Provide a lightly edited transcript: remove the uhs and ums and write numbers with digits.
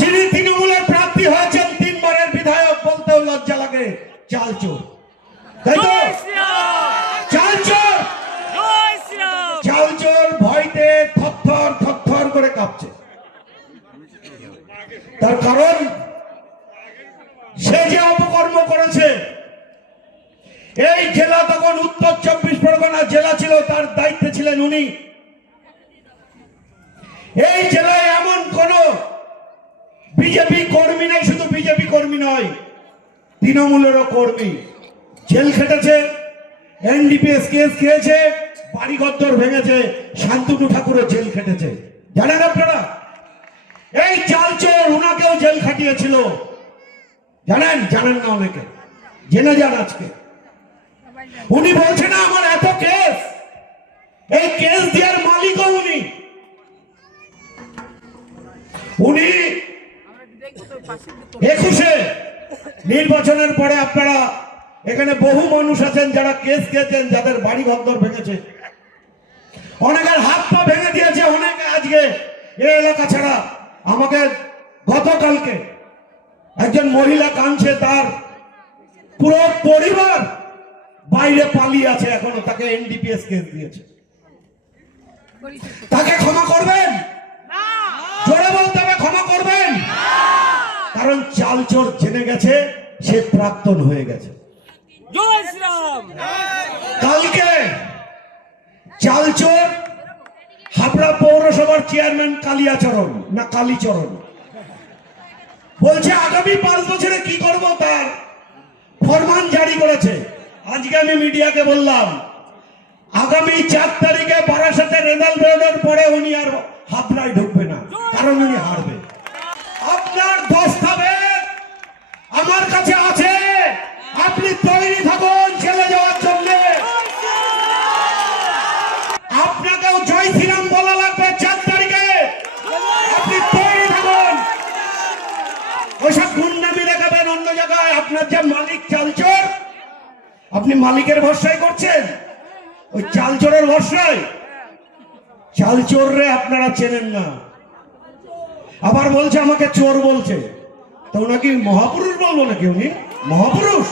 যিনি তৃণমূলের প্রার্থী হয়েছেন 3 বারের বিধায়ক, বলতেও লজ্জা লাগে, চালচোর। তাই তো? চালচোর, চালচোর ভয়তে থরথর থরথর করে কাঁপছে। তার কারণ সে যে অপকর্ম করেছে। এই জেলা তখন উত্তর 24 পরগনা জেলা ছিল, তার দায়িত্বে ছিলেন উনি। এই জেলায় এমন কোন বিজেপি কর্মী নেই, শুধু বিজেপি কর্মী নয়, তৃণমূলেরও কর্মী জেল খেটেছে, এনডিপিএস কেস খেয়েছে, বাড়িঘর ভেঙেছে, শান্তনু ঠাকুরও জেল খেটেছে। জানেন আপনারা? এই চালচোর উনাকেও জেল খাটিয়েছিল। জানেন? জানেন না অনেকে, জেনে যান আজকে। উনি বলছে না আমার এত কেস, এই কেস দেওয়ার মালিকও উনি। উনি 21-এ নির্বাচনের পরে আপনারা এখানে বহু মানুষ আছেন যারা কেস খেয়েছেন, যাদের বাড়ি ঘর ভেঙেছে, অনেকের হাত পা ভেঙে দিয়েছে, অনেকে আজকে এই এলাকা ছাড়া। আমাকে গতকালকে একজন মহিলা কাঁদছে, তার পুরো পরিবার বাইরে পালিয়ে আছে এখনো, তাকে এনডিপিএস কেস দিয়েছে। তাকে ক্ষমা করবেন? জোরে বলতে হবে, ক্ষমা করবেন? কারণ চালচোর জেনে গেছে সে প্রাক্তন হয়ে গেছে। কালকে চালচোর হাবড়া পৌরসভার চেয়ারম্যান কালিয়াচরণ না কালীচরণ বলছে আগামী 5 বছরে কি করব তার ফরমান জারি করেছে। আজকে আমি মিডিয়াকে বললাম আগামী 4 তারিখে বারাসাতে রেজাল্ট বেরোনোর পরে উনি আর হাবড়ায় ঢুকবে না, কারণ উনি হারবে। আপনার দস্তাবেজ আমার কাছে আছে, আপনি তৈরি থাকুন চলে যাওয়ার জন্য। আপনাকেও জয় শ্রীরাম বলা লাগবে 4 তারিখে, আপনি তৈরি থাকুন। ওইসব গুন্ডামি দেখাবেন অন্য জায়গায়। আপনার যে মালিক চালচোর, আপনি মালিকের ভরসায় করছেন, ওই চালচোরের ভরসায়। চালচোর রে আপনারা চেনেন না, আবার বলছে আমাকে চোর বলছে। তো ওনাকে মহাপুরুষ বলবো নাকি? উনি মহাপুরুষ?